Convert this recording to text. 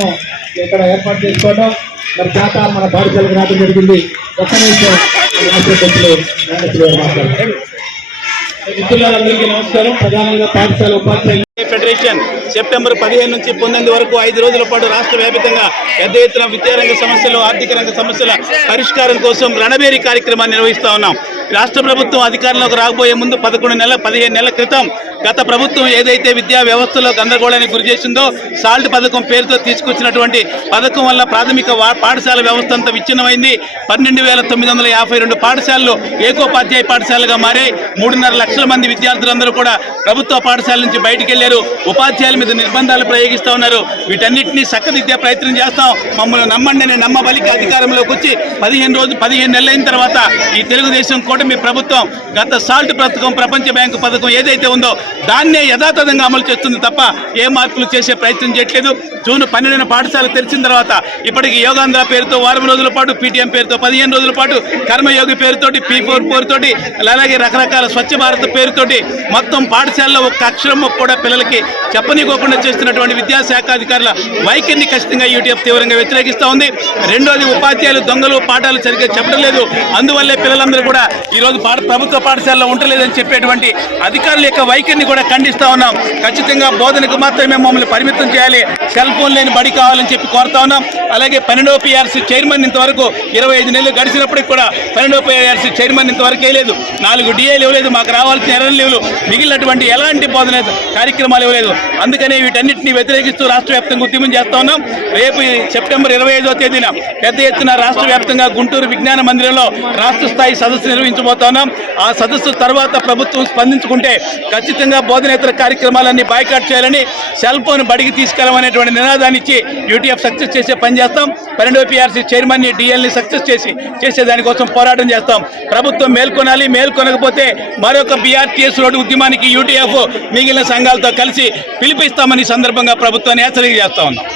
కార్యక్రమం ఇక్కడ ఏర్పాటు చేసుకోవడం మరి జాత మన పాఠశాలకు రావడం జరిగింది. ఒక్క నిమిషం మాట్లాడారు. మిత్రులందరికీ నమస్కారం. ప్రధానంగా పాఠశాల ఉపాధ్యాయులు ఫెడరేషన్ సెప్టెంబర్ 15 నుంచి 19 వరకు 5 రోజుల పాటు రాష్ట్ర వ్యాప్తంగా పెద్ద ఎత్తున విద్యారంగ సమస్యలు, ఆర్థిక రంగ సమస్యల పరిష్కారం కోసం రణబేరీ కార్యక్రమాన్ని నిర్వహిస్తూ ఉన్నాం. రాష్ట్ర ప్రభుత్వం అధికారంలోకి రాబోయే ముందు 15 నెలల క్రితం గత ప్రభుత్వం ఏదైతే విద్యా వ్యవస్థలో గందరగోళానికి గురి చేసిందో సాల్ట్ పథకం పేరుతో తీసుకొచ్చినటువంటి పథకం వల్ల ప్రాథమిక పాఠశాల వ్యవస్థ అంతా విచ్ఛిన్నమైంది. 12,952 పాఠశాలలు ఏకోపాధ్యాయ పాఠశాలగా మారాయి. 3.5 లక్షల మంది విద్యార్థులందరూ కూడా ప్రభుత్వ పాఠశాల నుంచి బయటికి వెళ్లారు. ఉపాధ్యాయుల మీద నిర్బంధాలు ప్రయోగిస్తూ ఉన్నారు. వీటన్నిటినీ చక్కదిద్దే ప్రయత్నం చేస్తాం. మమ్మల్ని నమ్మండి అని నమ్మబలికి అధికారంలోకి వచ్చి 15 నెలలైన తర్వాత ఈ తెలుగుదేశం కూటమి ప్రభుత్వం గత సాల్ట్ పథకం, ప్రపంచ బ్యాంకు పథకం ఏదైతే ఉందో దాన్నే యథాతథంగా అమలు చేస్తుంది తప్ప ఏ మార్పులు చేసే ప్రయత్నం చేయట్లేదు. జూన్ 12న పాఠశాల తెరిచిన తర్వాత ఇప్పటికి యోగాంధ్ర పేరుతో వారం రోజుల పాటు, పీటీఎం పేరుతో 15 రోజుల పాటు, కర్మయోగి పేరుతోటి, P4 తోటి, అలాగే రకరకాల స్వచ్ఛ భారత్ పేరుతోటి మొత్తం పాఠశాలలో ఒక్క అక్షరం కూడా పిల్లలకి చెప్పనీకోకుండా చేస్తున్నటువంటి విద్యాశాఖ అధికారుల వైఖరిని ఖచ్చితంగా యూటీఎఫ్ తీవ్రంగా వ్యతిరేకిస్తూ ఉంది. రెండోది, ఉపాధ్యాయులు దొంగలు, పాఠాలు సరిగ్గా చెప్పడం లేదు, అందువల్లే పిల్లలందరూ కూడా ఈరోజు ప్రభుత్వ పాఠశాలలో ఉండలేదని చెప్పేటువంటి అధికారుల యొక్క వైఖరిని కూడా ఖండిస్తూ ఉన్నాం. ఖచ్చితంగా బోధనకు మాత్రమే మమ్మల్ని పరిమితం చేయాలి, సెల్ ఫోన్ లేని బడి కావాలని చెప్పి కోరుతా ఉన్నాం. అలాగే 12వ PRC చైర్మన్ ఇంతవరకు 25 నెలలు గడిచినప్పటికి కూడా 12వ PRC చైర్మన్ ఇంతవరకు వేయలేదు. 4 DAలు ఇవ్వలేదు, మాకు రావాల్సిన ఎర్రలు లేవు, మిగిలినటువంటి ఎలాంటి బోధన కార్యక్రమాలు ఇవ్వలేదు. అందుకనే వీటన్నిటిని వ్యతిరేకిస్తూ రాష్ట్ర వ్యాప్తంగా ఉద్యమం చేస్తా ఉన్నాం. రేపు సెప్టెంబర్ 25వ తేదీన పెద్ద ఎత్తున రాష్ట్ర వ్యాప్తంగా గుంటూరు విజ్ఞాన మందిరంలో రాష్ట్ర స్థాయి సదస్సు నిర్వహించబోతా ఉన్నాం. ఆ సదస్సు తర్వాత ప్రభుత్వం స్పందించుకుంటే ఖచ్చితంగా బోధనేతర కార్యక్రమాలన్నీ బాయ్కాట్ చేయాలని, సెల్ ఫోన్ బడికి తీసుకెళ్లమనేటువంటి నినాదాన్ని ఇచ్చి యూటీఎఫ్ సక్సెస్ చేసే పని చేస్తాం. 12వ PRC చైర్మన్ని, DLని సక్సెస్ చేసే దానికోసం పోరాటం చేస్తాం. ప్రభుత్వం మేల్కొనాలి. మేల్కొనకపోతే మరొక BRTS రోడ్డు ఉద్యమానికి యూటీఎఫ్ మిగిలిన సంఘాలతో కలిసి పిలిపిస్తామని సందర్భంగా ప్రభుత్వాన్ని హెచ్చరిక చేస్తా ఉన్నాం.